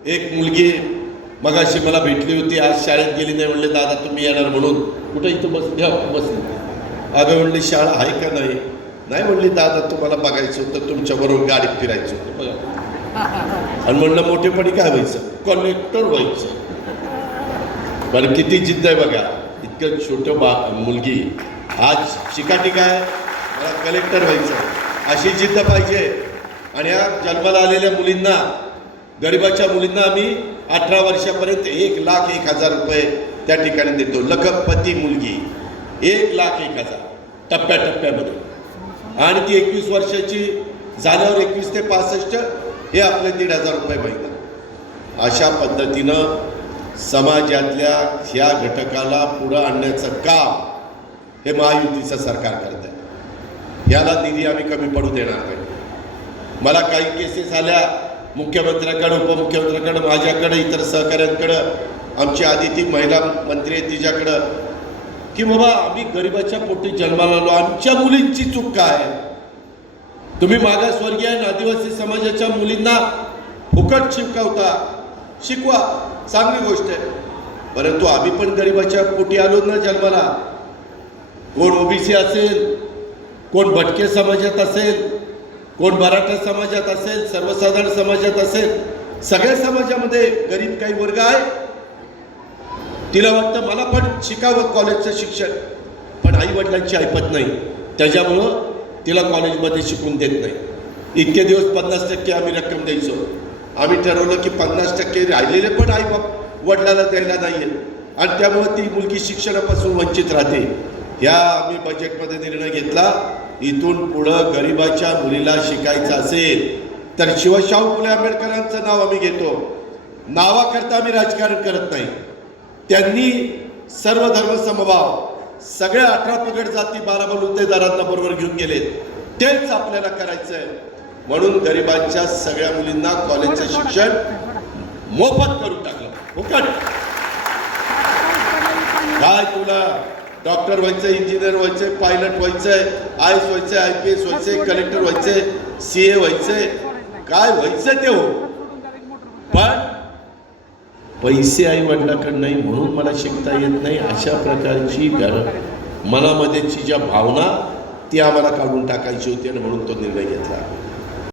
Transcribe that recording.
एक मुलगी मगाशी मला भेटली होती, आज शाळेत गेली नाही. म्हणले दादा तुम्ही येणार म्हणून. कुठं इथं बसली बसली. अगं म्हणली शाळा आहे का नाही. नाही म्हणली दादा तुम्हाला बघायचं होतं, तुमच्याबरोबर गाडीत फिरायचं होतं. बघा. आणि म्हणलं मोठेपणी काय व्हायचं, कलेक्टर व्हायचं. बरं किती जिद्द आहे बघा. इतकं छोटं मुलगी आज शिकाटी काय, मला कलेक्टर व्हायचं अशी जिद्द पाहिजे. आणि या जन्माला आलेल्या मुलींना, गरिबाच्या मुलींना आम्ही 18 वर्षापर्यंत 1,01,000 रुपये त्या ठिकाणी देतो. लखपती मुलगी 1,01,000 टप्प्याटप्प्यामध्ये. आणि ती 21 वर्षाची झाल्यावर 21 ते 65 हे आपले 1,500 रुपये महिना. अशा पद्धतीनं समाजातल्या ह्या घटकाला पुढं आणण्याचं काम हे महायुतीचं सरकार करत आहे. याला निधी आम्ही कमी पडू देणार नाही. मला काही केसेस आल्या मुख्यमंत्र्याकडे, उपमुख्यमंत्र्याकडे, माझ्याकडे, इतर सहकाऱ्यांकडं, आमची आदिती महिला मंत्री आहे तिच्याकडं, की बाबा आम्ही गरिबाच्या पोटी जन्माला आलो, आमच्या मुलींची चूक काय. तुम्ही मागासवर्गीय आणि आदिवासी समाजाच्या मुलींना फुकट शिकवता, शिकवा, चांगली गोष्ट आहे. परंतु आम्ही पण गरिबाच्या पोटी आलो ना जन्माला. कोण ओबीसी असेल, कोण भटके समाजात असेल, कोण मराठा समाजात असेल, सर्वसाधारण समाजात असेल, सगळ्या समाजामध्ये गरीब काही वर्ग आहे. तिला वाटतं मला पण शिकावं कॉलेजचं शिक्षण, पण आई वडिलांची ऐपत नाही, त्याच्यामुळं तिला कॉलेजमध्ये शिकून देत नाही. इतके दिवस 50% आम्ही रक्कम द्यायचो. आम्ही ठरवलं की 50% राहिलेले पण आई वडिलाला द्यायला नाहीये, आणि त्यामुळं ती मुलगी शिक्षणापासून वंचित राहते. या आम्ही बजेटमध्ये निर्णय घेतला, इथून पुढं गरिबाच्या मुलीला शिकायचं असेल तर शिवशाहू फुले आंबेडकरांचं नाव आम्ही घेतो. नावाकरता आम्ही राजकारण करत नाही. त्यांनी सर्व धर्म समभाव, सगळ्या 18 पगड जाती 12 बलुतेदारांना बरोबर घेऊन गेले. तेच आपल्याला करायचं आहे. म्हणून गरिबांच्या सगळ्या मुलींना कॉलेजचं शिक्षण मोफत करून टाकलं. फुकट. काय तुला डॉक्टर व्हायचंय, इंजिनियर व्हायचंय, पायलट व्हायचंय, IAS व्हायचंय, IPS व्हायचंय, कलेक्टर व्हायचंय, CA व्हायचंय, काय व्हायचंय ते हो, पण पैसे आई वडिलाकडे नाही म्हणून मला शिकता येत नाही, अशा प्रकारची मनामध्येची ज्या भावना ती आम्हाला काढून टाकायची होती आणि म्हणून तो निर्णय घेतला.